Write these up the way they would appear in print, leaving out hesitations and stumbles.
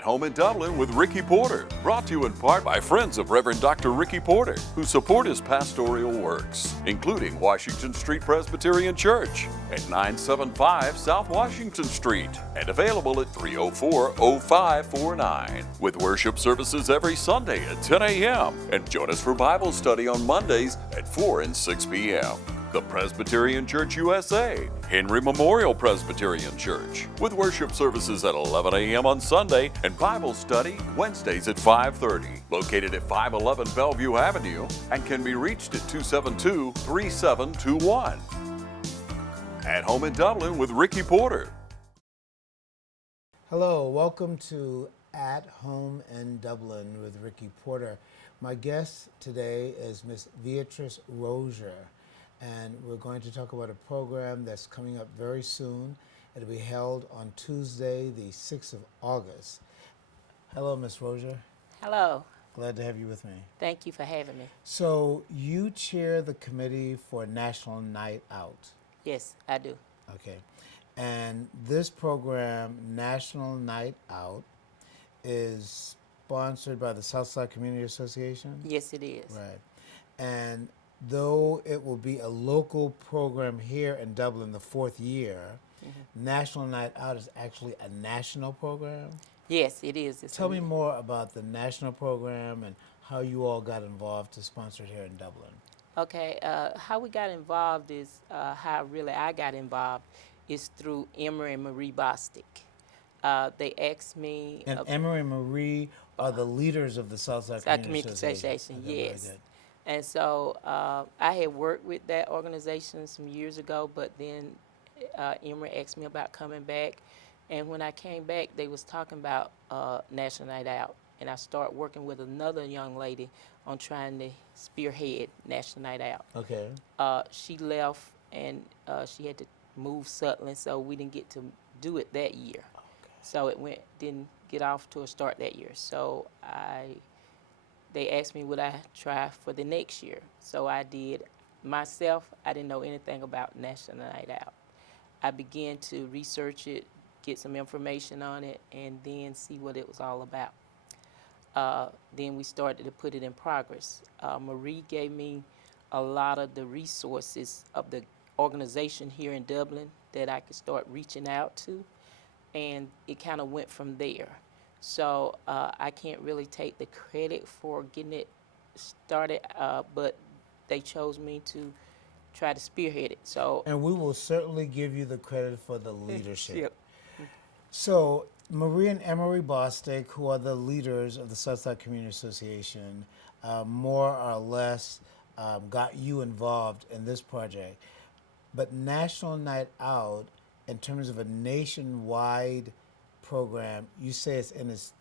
At Home in Dublin with Ricky Porter, brought to you in part by friends of Reverend Dr. Ricky Porter, who support his pastoral works, including Washington Street Presbyterian Church at 975 South Washington Street and available at 304-0549, with worship services every Sunday at 10 a.m. and join us for Bible study on Mondays at 4 and 6 p.m. The Presbyterian Church USA, Henry Memorial Presbyterian Church, with worship services at 11 a.m. on Sunday and Bible study Wednesdays at 5:30, located at 511 Bellevue Avenue and can be reached at 272-3721. At Home in Dublin with Ricky Porter. Hello, welcome to At Home in Dublin with Ricky Porter. My guest today is Miss Veatrice Rozier, and we're going to talk about a program that's coming up very soon. It'll be held on Tuesday, the 6th of August. Hello, Miss Rozier. Hello. Glad to have you with me. Thank you for having me. So you chair the committee for National Night Out. Yes, I do. Okay. And this program, National Night Out, is sponsored by the Southside Community Association? Yes, it is. Right. And though it will be a local program here in Dublin the fourth year, National Night Out is actually a national program? Yes, it is. Tell me more about the national program and how you all got involved to sponsor it here in Dublin. Okay, how we got involved is, how really I got involved is through Emery and Marie Bostic. They asked me. And Emery and Marie are the leaders of the Southside Community Association. Okay, yes. And so I had worked with that organization some years ago, but then Emery asked me about coming back. And when I came back, they was talking about National Night Out. And I started working with another young lady on trying to spearhead National Night Out. Okay. She left, and she had to move suddenly, so we didn't get to do it that year. Okay. So didn't get off to a start that year. So they asked me would I try for the next year. So I did. Myself, I didn't know anything about National Night Out. I began to research it, get some information on it, and then see what it was all about. Then we started to put it in progress. Marie gave me a lot of the resources of the organization here in Dublin that I could start reaching out to, and it kind of went from there. So I can't really take the credit for getting it started, but they chose me to try to spearhead it. So, and we will certainly give you the credit for the leadership. Yep. So Marie and Emery Bostic, who are the leaders of the Southside Community Association, more or less got you involved in this project. But National Night Out, in terms of a nationwide program, you say it's in its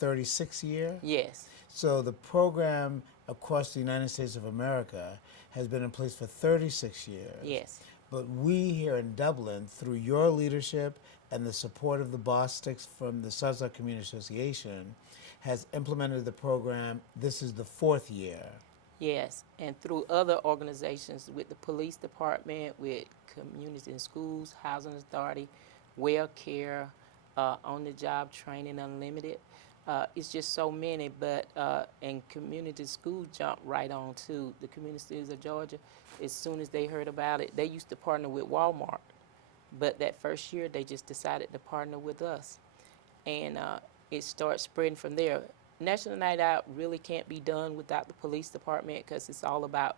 36th year? Yes. So the program across the United States of America has been in place for 36 years. Yes. But we here in Dublin, through your leadership and the support of the Bostics from the Southside Community Association, has implemented the program. This is the fourth year. Yes, and through other organizations with the police department, with community and schools, housing authority, well care, on-the-job training unlimited. It's just so many, but and community school jumped right on too. The community schools of Georgia, as soon as they heard about it, they used to partner with Walmart, but that first year they just decided to partner with us, and it started spreading from there. National Night Out really can't be done without the police department because it's all about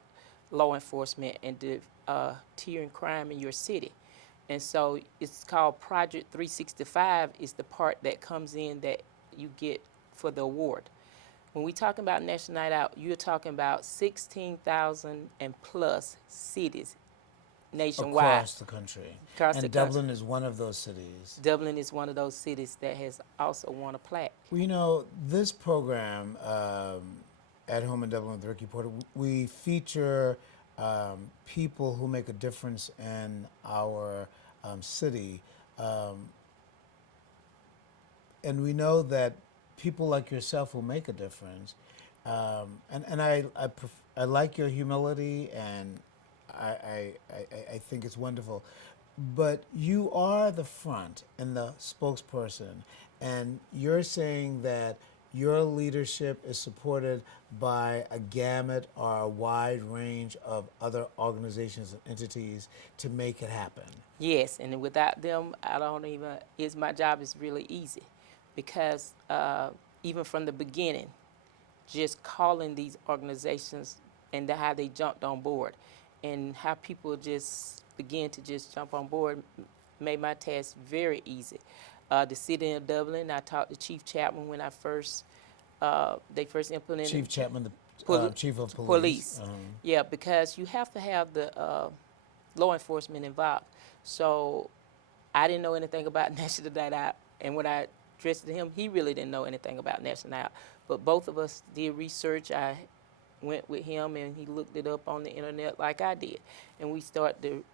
law enforcement and deterring crime in your city. And so it's called Project 365 is the part that comes in that you get for the award. When we talk about National Night Out, you're talking about 16,000 and plus cities nationwide. Across the country. And Dublin is one of those cities. Dublin is one of those cities that has also won a plaque. Well, you know, this program, At Home in Dublin with Ricky Porter, we feature people who make a difference in our city. And we know that people like yourself will make a difference. And I like your humility, and I think it's wonderful. But you are the front and the spokesperson, And you're saying that your leadership is supported by a gamut or a wide range of other organizations and entities to make it happen. Yes, and without them, I don't even. My job is really easy, because even from the beginning, just calling these organizations and how they jumped on board, and how people just begin to just jump on board, made my task very easy. The city of Dublin, I talked to Chief Chapman when they first implemented Chief Chapman, the Pol- chief of police. police. Yeah, because you have to have the law enforcement involved. So I didn't know anything about National Night Out, and when I addressed him, he really didn't know anything about National Night Out. But both of us did research. I went with him, and he looked it up on the internet like I did, and we started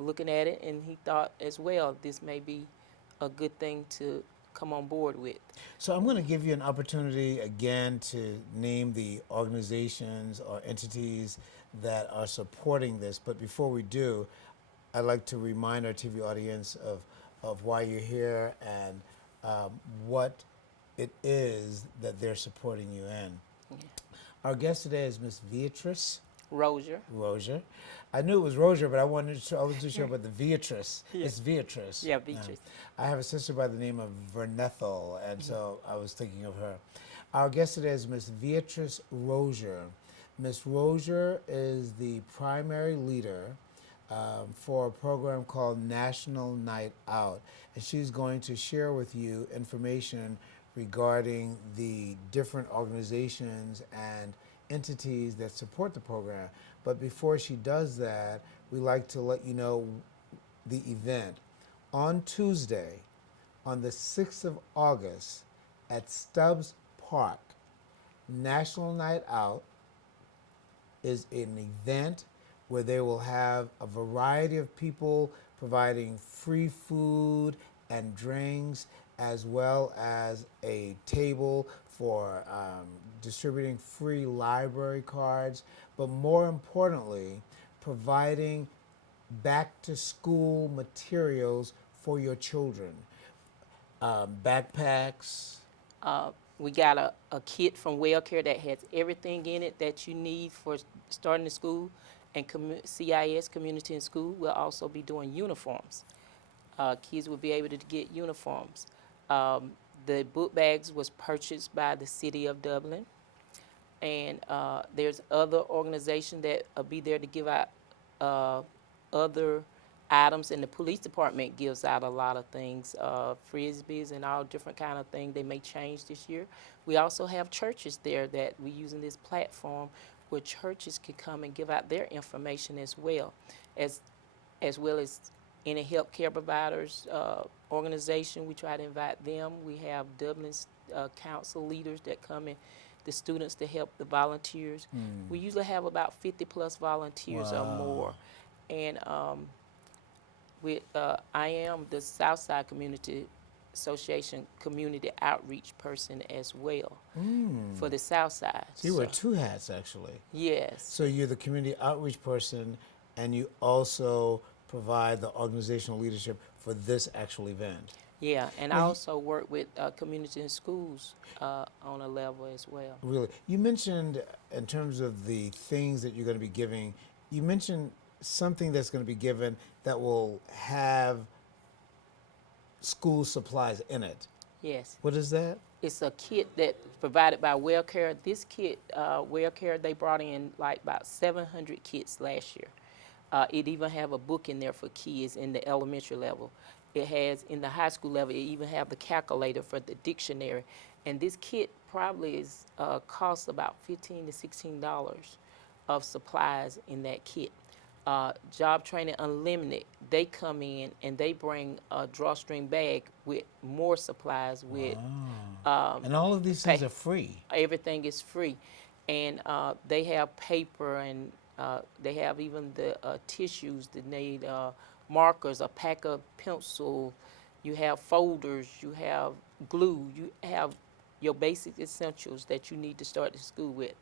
looking at it, and he thought as well this may be a good thing to come on board with. So I'm going to give you an opportunity again to name the organizations or entities that are supporting this. But before we do, I'd like to remind our TV audience of why you're here and what it is that they're supporting you in. Yeah. Our guest today is Miss Veatrice Rozier. Rozier. I knew it was Rozier, but I wasn't sure about the Veatrice. Yeah. It's Veatrice. Yeah, Veatrice. I have a sister by the name of Vernethel, and so I was thinking of her. Our guest today is Miss Veatrice Rozier. Miss Rozier is the primary leader for a program called National Night Out, and she's going to share with you information regarding the different organizations and entities that support the program. But before she does that, we like to let you know the event. On Tuesday, on the 6th of August, at Stubbs Park, National Night Out is an event where they will have a variety of people providing free food and drinks, as well as a table for distributing free library cards, but more importantly, providing back to school materials for your children. Backpacks. We got a kit from WellCare that has everything in it that you need for starting the school, and CIS, Community in School, will also be doing uniforms. Kids will be able to get uniforms. The book bags was purchased by the city of Dublin, and there's other organizations that will be there to give out other items, and the police department gives out a lot of things, frisbees and all different kind of things. They may change this year. We also have churches there that we're using this platform where churches can come and give out their information as well as any healthcare providers organization. We try to invite them. We have Dublin's council leaders that come in, the students to help the volunteers. We usually have about 50 plus volunteers or more. And with I am the Southside Community Association community outreach person as well for the Southside. So you wear two hats, actually. Yes. So you're the community outreach person, and you also provide the organizational leadership for this actual event. Yeah, and I also work with community and schools on a level as well. Really? You mentioned, in terms of the things that you're going to be giving, you mentioned something that's going to be given that will have school supplies in it. Yes. What is that? It's a kit that's provided by WellCare. This kit, WellCare, they brought in like about 700 kits last year. It even have a book in there for kids in the elementary level. It has, in the high school level, it even have the calculator for the dictionary. And this kit probably is costs about $15 to $16 of supplies in that kit. Job Training Unlimited, they come in and they bring a drawstring bag with more supplies with. And all of these things are free. Everything is free. And they have paper, and they have even the tissues that need markers, a pack of pencil, you have folders, you have glue, you have your basic essentials that you need to start the school with.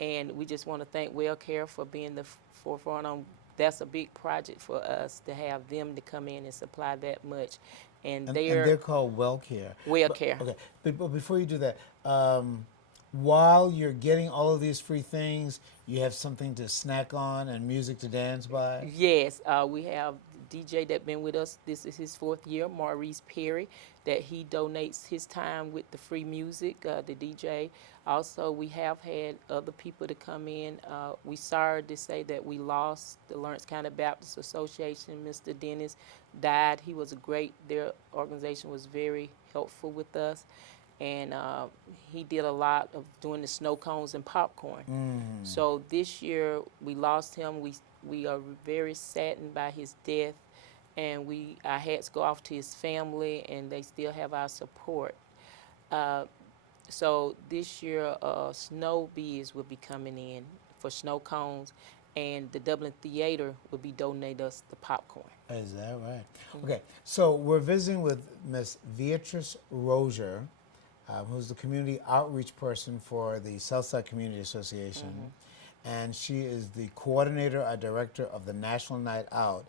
And we just want to thank WellCare for being the forefront on. That's a big project for us to have them to come in and supply that much. and And they're they're called Well Care. Well Care. Okay, but before you do that, while you're getting all of these free things, you have something to snack on and music to dance by? Yes, we have DJ that been with us. This is his 4th year, Maurice Perry, that he donates his time with the free music, the DJ. Also, we have had other people to come in. We sorry to say that we lost the Lawrence County Baptist Association. Mr. Dennis died. He was a great, their organization was very helpful with us. And he did a lot of doing the snow cones and popcorn. So this year we lost him. We are very saddened by his death, and our hats go off to his family, and they still have our support. So this year, snow bees will be coming in for snow cones, and the Dublin Theater will be donating us the popcorn. Is that right? Okay, so we're visiting with Miss Veatrice Rozier, who's the community outreach person for the Southside Community Association. And she is the coordinator or director of the National Night Out.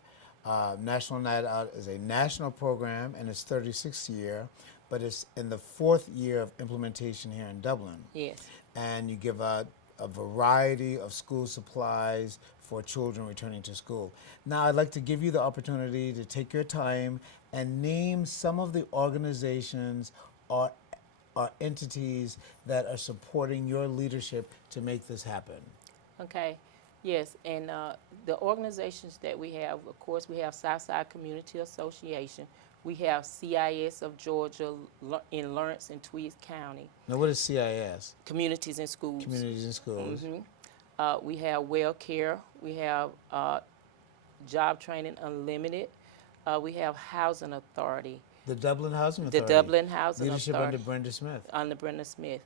National Night Out is a national program in its 36th year, but it's in the 4th year of implementation here in Dublin. Yes. And you give out a variety of school supplies for children returning to school. Now, I'd like to give you the opportunity to take your time and name some of the organizations or entities that are supporting your leadership to make this happen. Okay, yes, and the organizations that we have, of course, we have Southside Community Association. We have CIS of Georgia in Lawrence and Tweed County. Now, what is CIS? Communities in Schools. Communities in Schools. We have Well Care. We have Job Training Unlimited. We have Housing Authority. The Dublin Housing Authority. The Dublin Housing Leadership Authority. under Brenda Smith. Under Brenda Smith.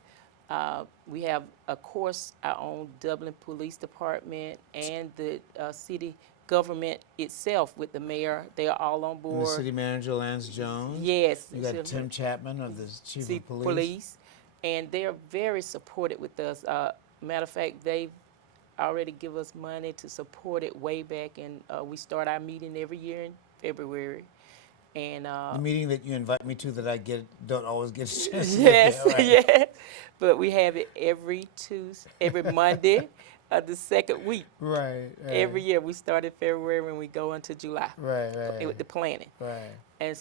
We have, of course, our own Dublin Police Department and the city government itself with the mayor. They are all on And board. the city manager, Lance Jones. Yes. You got Tim Chapman of the chief of police. Police. And they're very supportive with us. Matter of fact, they've already give us money to support it way back, and we start our meeting every year in February. And the meeting that you invite me to that I don't always get a chance to yes, get there, right? yes. But we have it every Monday of the second week. Right. Every year. We start in February and we go into July. Right. With the planning. Right. And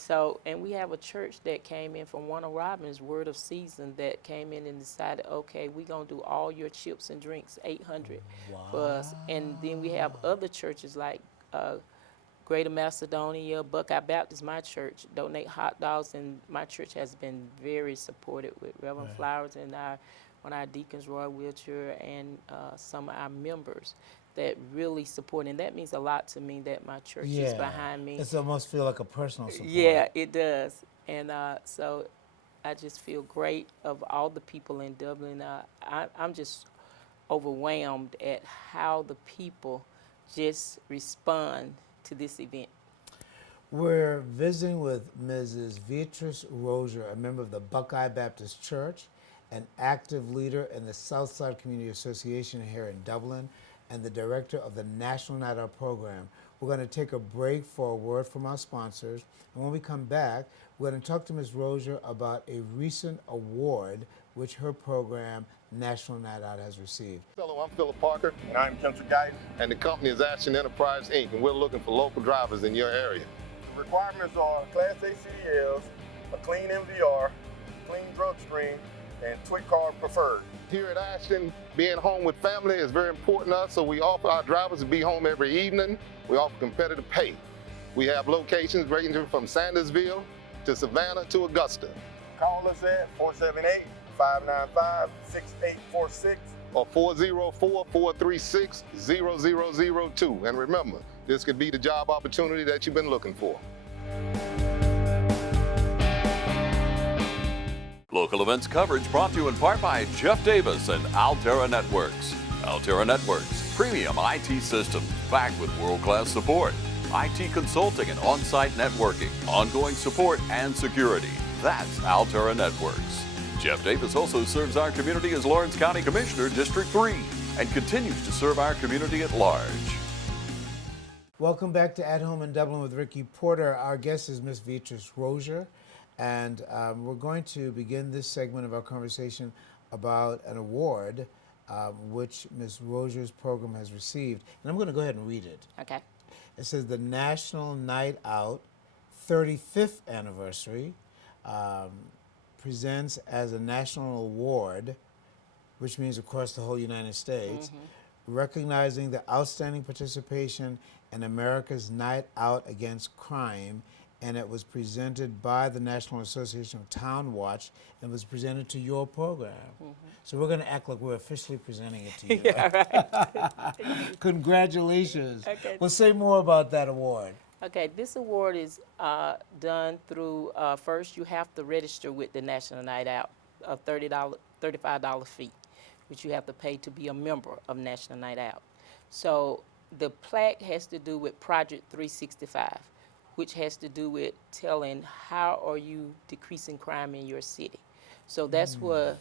we have a church that came in from Warner Robins, Word of Season, that came in and decided, okay, we're going to do all your chips and drinks, 800 for us. And then we have other churches like Greater Macedonia, Buckeye Baptist, my church, donate hot dogs, and my church has been very supportive with Reverend Flowers and one of our deacons, Roy Wiltshire, and some of our members that really support. And that means a lot to me that my church is behind me. It almost feel like a personal support. Yeah, it does. And so I just feel great of all the people in Dublin. I'm just overwhelmed at how the people just respond to this event. We're visiting with Mrs. Veatrice Rozier, a member of the Buckeye Baptist Church, an active leader in the Southside Community Association here in Dublin, and the director of the National Night Out program. We're going to take a break for a word from our sponsors, and when we come back, we're going to talk to Ms. Rozier about a recent award which her program, National Night Out, has received. Hello, I'm Philip Parker. And I'm Kendra Guyton. And the company is Action Enterprise, Inc., and we're looking for local drivers in your area. The requirements are Class A CDLs, a clean MVR, clean drug screen, and TWIC card preferred. Here at Ashton, being home with family is very important to us, so we offer our drivers to be home every evening. We offer competitive pay. We have locations ranging from Sandersville to Savannah to Augusta. Call us at 478-595-6846 or 404-436-0002. And remember, this could be the job opportunity that you've been looking for. Local events coverage brought to you in part by Jeff Davis and Altera Networks. Altera Networks, premium IT systems backed with world-class support, IT consulting and on-site networking, ongoing support and security. That's Altera Networks. Jeff Davis also serves our community as Lawrence County Commissioner, District 3, and continues to serve our community at large. Welcome back to At Home in Dublin with Ricky Porter. Our guest is Miss Veatrice Rozier, and we're going to begin this segment of our conversation about an award which Ms. Rozier's program has received. And I'm going to go ahead and read it. Okay. It says the National Night Out 35th Anniversary presents as a national award, which means across the whole United States, recognizing the outstanding participation in America's Night Out Against Crime, and it was presented by the National Association of Town Watch and was presented to your program. So we're going to act like we're officially presenting it to you. Yeah, right. Congratulations. Okay. Well, say more about that award. Okay, this award is done through, first you have to register with the National Night Out, a $35 fee, which you have to pay to be a member of National Night Out. So the plaque has to do with Project 365, which has to do with telling how are you decreasing crime in your city. So that's where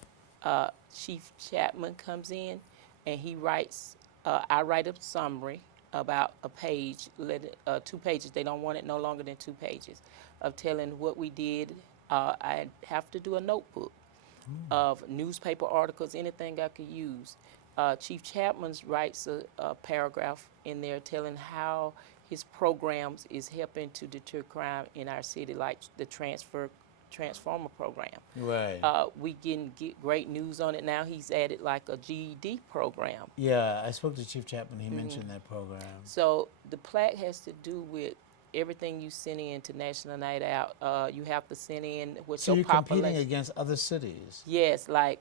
Chief Chapman comes in, and he writes, I write a summary about a page, 2 pages. They don't want it no longer than 2 pages of telling what we did. I have to do a notebook of newspaper articles, anything I could use. Chief Chapman writes a paragraph in there telling how his programs is helping to deter crime in our city, like the Transformer program. Right. We can get great news on it now. He's added like a GED program. Yeah, I spoke to Chief Chapman. He mentioned that program. So the plaque has to do with everything you send in to National Night Out. You have to send in what's So your you're competing population. against other cities. Yes, like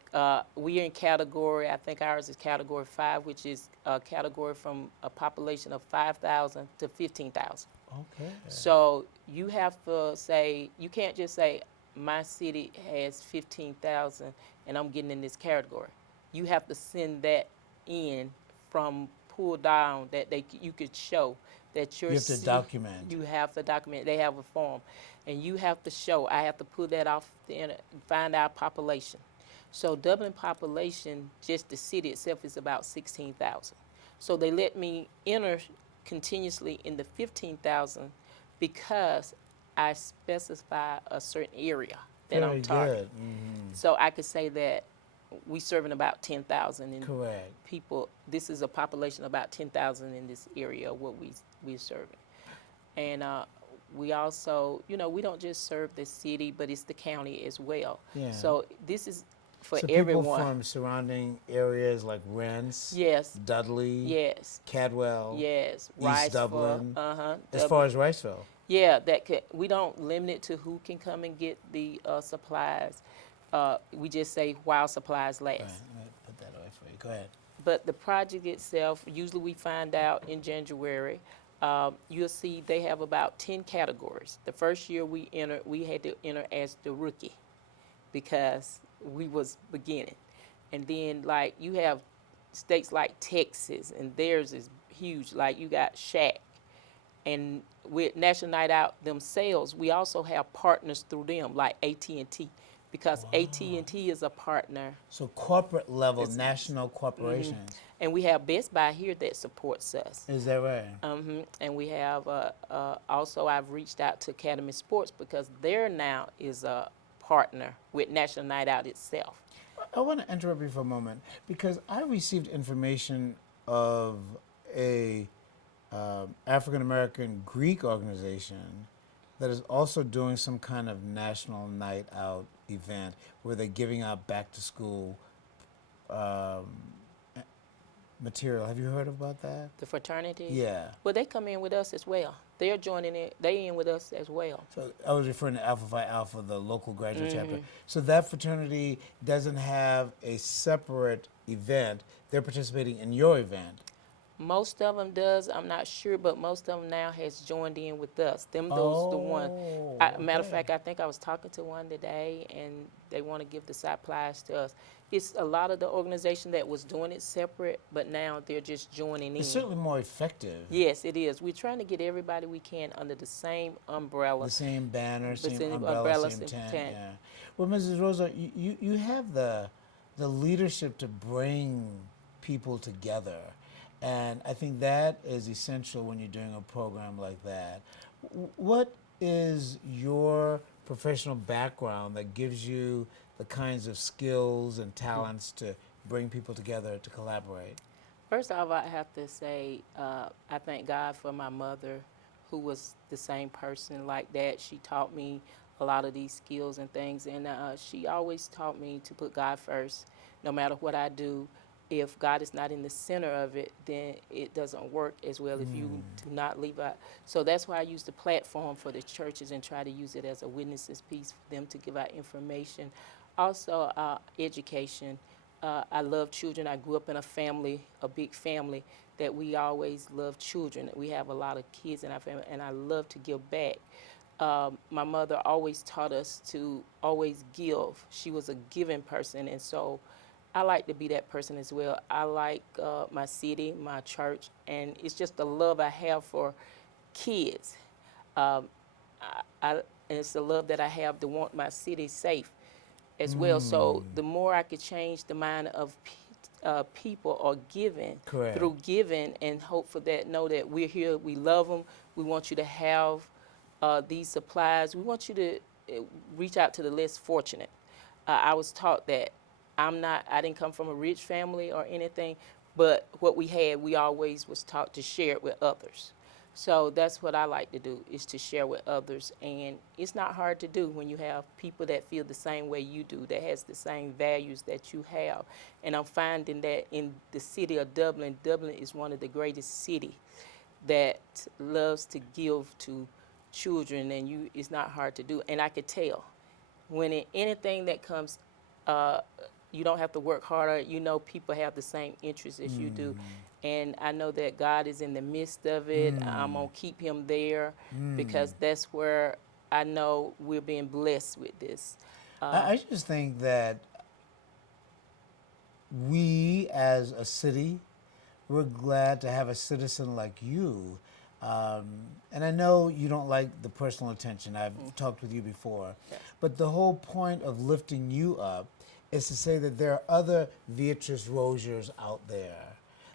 we are in category, I think ours is category 5, which is a category from a population of 5,000 to 15,000. Okay. So you have to say, you can't just say, my city has 15,000 and I'm getting in this category. You have to send that in from pull down that you could show that your You have to city, document. You have to document. They have a form. And you have to show, I have to pull that off the internet and find our population. So Dublin population, just the city itself, is about 16,000. So they let me enter continuously in the 15,000 because I specify a certain area that I'm targeting. Good. Mm-hmm. So I could say that we serving about 10,000 in Correct. people. This is a population of about 10,000 in this area what we're serving. And we also, we don't just serve the city, but it's the county as well. Yeah. So this is for So everyone. people from surrounding areas like Rents, Yes. Dudley, Yes. Cadwell, Yes. East Riceville, Dublin. Dublin. As far as Riceville. Yeah, we don't limit it to who can come and get the supplies. We just say while supplies last. Right, let me put that away for you. Go ahead. But the project itself, usually we find out in January. You'll see they have about 10 categories. The first year we had to enter as the rookie because we was beginning. And then like you have states like Texas, and theirs is huge. Like you got Shack. And with National Night Out themselves, we also have partners through them, like AT&T, because AT&T is a partner. So corporate level, national corporations. And we have Best Buy here that supports us. Is that right? And we have also I've reached out to Academy Sports because there now is a partner with National Night Out itself. I want to interrupt you for a moment because I received information of a African American Greek organization that is also doing some kind of national night out event where they're giving out back to school material. Have you heard about that? The fraternity? Yeah. Well, they come in with us as well. They're joining it. They in with us as well. So I was referring to Alpha Phi Alpha, the local graduate chapter. So that fraternity doesn't have a separate event. They're participating in your event. Most of them does. I'm not sure, but most of them now has joined in with us. Those the one. Matter of fact, I think I was talking to one today, and they want to give the supplies to us. It's a lot of the organization that was doing it separate, but now they're just joining in. It's certainly more effective. Yes, it is. We're trying to get everybody we can under the same umbrella. The same banner, The same same umbrella, umbrella, same same tent. tent. Yeah. Well, Mrs. Rosa, you have the leadership to bring people together. And I think that is essential when you're doing a program like that. What is your professional background that gives you the kinds of skills and talents to bring people together to collaborate? First off, I have to say I thank God for my mother, who was the same person like that. She taught me a lot of these skills and things, and she always taught me to put God first, no matter what I do. If God is not in the center of it, then it doesn't work as well if you do not leave out. So that's why I use the platform for the churches and try to use it as a witnesses piece for them to give out information. Also, education. I love children. I grew up in a family, a big family, that we always love children. We have a lot of kids in our family, and I love to give back. My mother always taught us to always give. She was a giving person, and so I like to be that person as well. I like my city, my church, and it's just the love I have for kids. Um, and it's the love that I have to want my city safe as well. So the more I could change the mind of people or giving Correct. through giving, and hope for that, know that we're here, we love them, we want you to have these supplies. We want you to reach out to the less fortunate. I was taught that I didn't come from a rich family or anything, but what we had, we always was taught to share it with others. So that's what I like to do, is to share with others. And it's not hard to do when you have people that feel the same way you do, that has the same values that you have. And I'm finding that in the city of Dublin, Dublin is one of the greatest cities that loves to give to children, and it's not hard to do. And I could tell when anything that comes, you don't have to work harder. You know, people have the same interests as you do. And I know that God is in the midst of it. I'm going to keep him there because that's where I know we're being blessed with this. I just think that we as a city, we're glad to have a citizen like you. And I know you don't like the personal attention. I've talked with you before. Yes. But the whole point of lifting you up is to say that there are other Veatrice Roziers out there.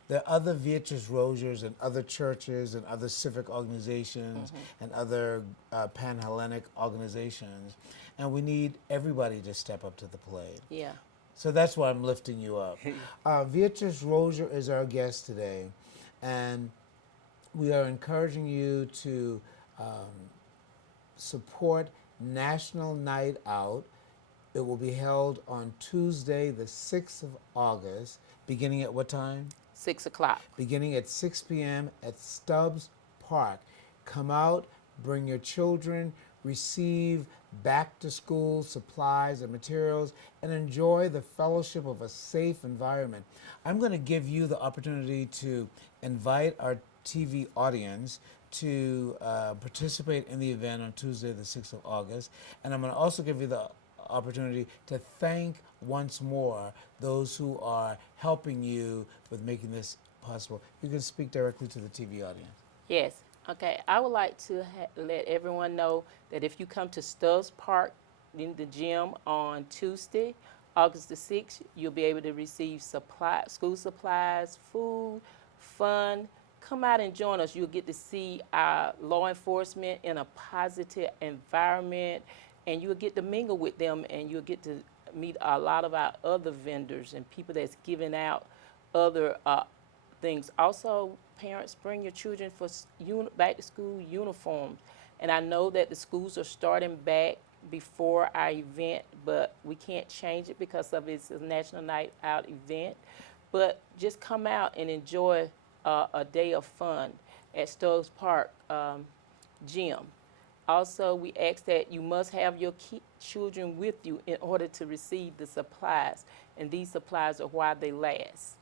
There are other Veatrice Roziers and other churches and other civic organizations and other pan-Hellenic organizations. And we need everybody to step up to the plate. Yeah. So that's why I'm lifting you up. Veatrice Rozier is our guest today. And we are encouraging you to support National Night Out. It will be held on Tuesday, the 6th of August, beginning at what time? 6 o'clock. Beginning at 6 p.m. at Stubbs Park. Come out, bring your children, receive back-to-school supplies and materials, and enjoy the fellowship of a safe environment. I'm going to give you the opportunity to invite our TV audience to participate in the event on Tuesday, the 6th of August. And I'm going to also give you the opportunity to thank once more those who are helping you with making this possible. You can speak directly to the TV audience. Yes. Okay. I would like to let everyone know that if you come to Stubbs Park in the gym on Tuesday, August the 6th, you'll be able to receive school supplies, food, fun. Come out and join us. You'll get to see our law enforcement in a positive environment, and you'll get to mingle with them, and you'll get to meet a lot of our other vendors and people that's giving out other things. Also, parents, bring your children for back-to-school uniforms. And I know that the schools are starting back before our event, but we can't change it because of it's a National Night Out event. But just come out and enjoy a day of fun at Stubbs Park Gym. Also, we ask that you must have your children with you in order to receive the supplies, and these supplies are why they last.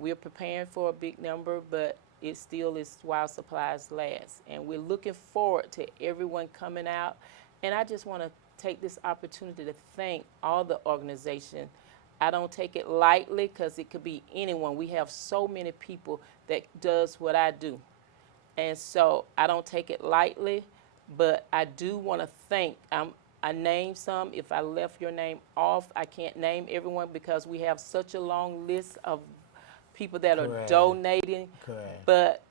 We're preparing for a big number, but it still is while supplies last. And we're looking forward to everyone coming out. And I just want to take this opportunity to thank all the organizations. I don't take it lightly because it could be anyone. We have so many people that does what I do. And so I don't take it lightly, but I do want to thank, I named some. If I left your name off, I can't name everyone because we have such a long list of people that are Correct. donating. Correct. But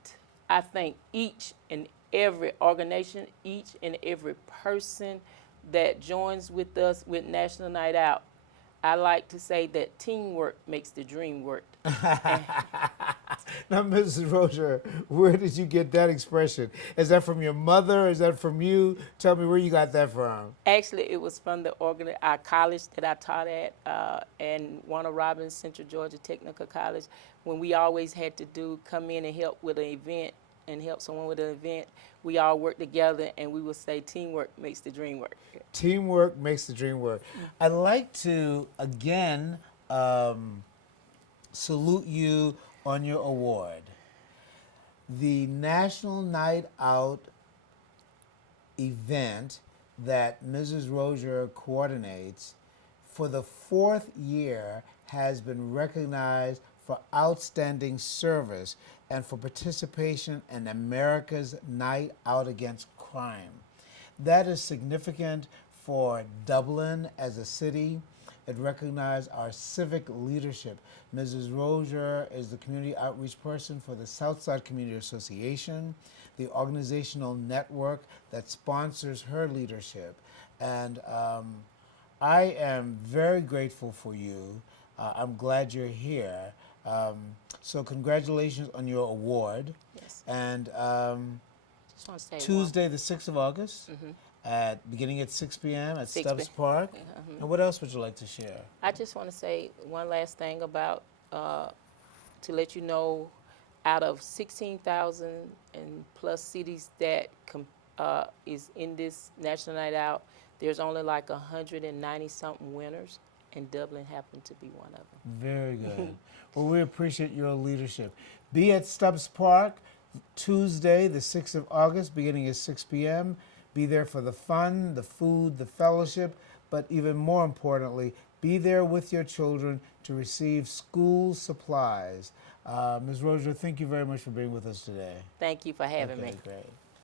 I think each and every organization, each and every person that joins with us with National Night Out, I like to say that teamwork makes the dream work. Now, Mrs. Rozier, where did you get that expression? Is that from your mother? Is that from you? Tell me where you got that from. Actually, it was from our college that I taught at, and Warner Robins Central Georgia Technical College, when we always had to come in and help with an event and help someone with an event. We all work together, and we would say teamwork makes the dream work. Teamwork makes the dream work. I'd like to, again, salute you on your award. The National Night Out event that Mrs. Rozier coordinates for the 4th year has been recognized for outstanding service and for participation in America's Night Out Against Crime. That is significant for Dublin as a city. It recognized our civic leadership. Mrs. Rozier is the community outreach person for the Southside Community Association, the organizational network that sponsors her leadership. And I am very grateful for you. I'm glad you're here. So congratulations on your award. Yes. And Just want to say Tuesday, the 6th of August, beginning at 6 p.m. at 6 Stubbs p.m. Park. And what else would you like to share? I just want to say one last thing about, to let you know, out of 16,000 and plus cities that is in this National Night Out, there's only like 190-something winners, and Dublin happened to be one of them. Very good. Well, we appreciate your leadership. Be at Stubbs Park Tuesday, the 6th of August, beginning at 6 p.m. Be there for the fun, the food, the fellowship, but even more importantly, be there with your children to receive school supplies. Ms. Rozier, thank you very much for being with us today. Thank you for having me. Great.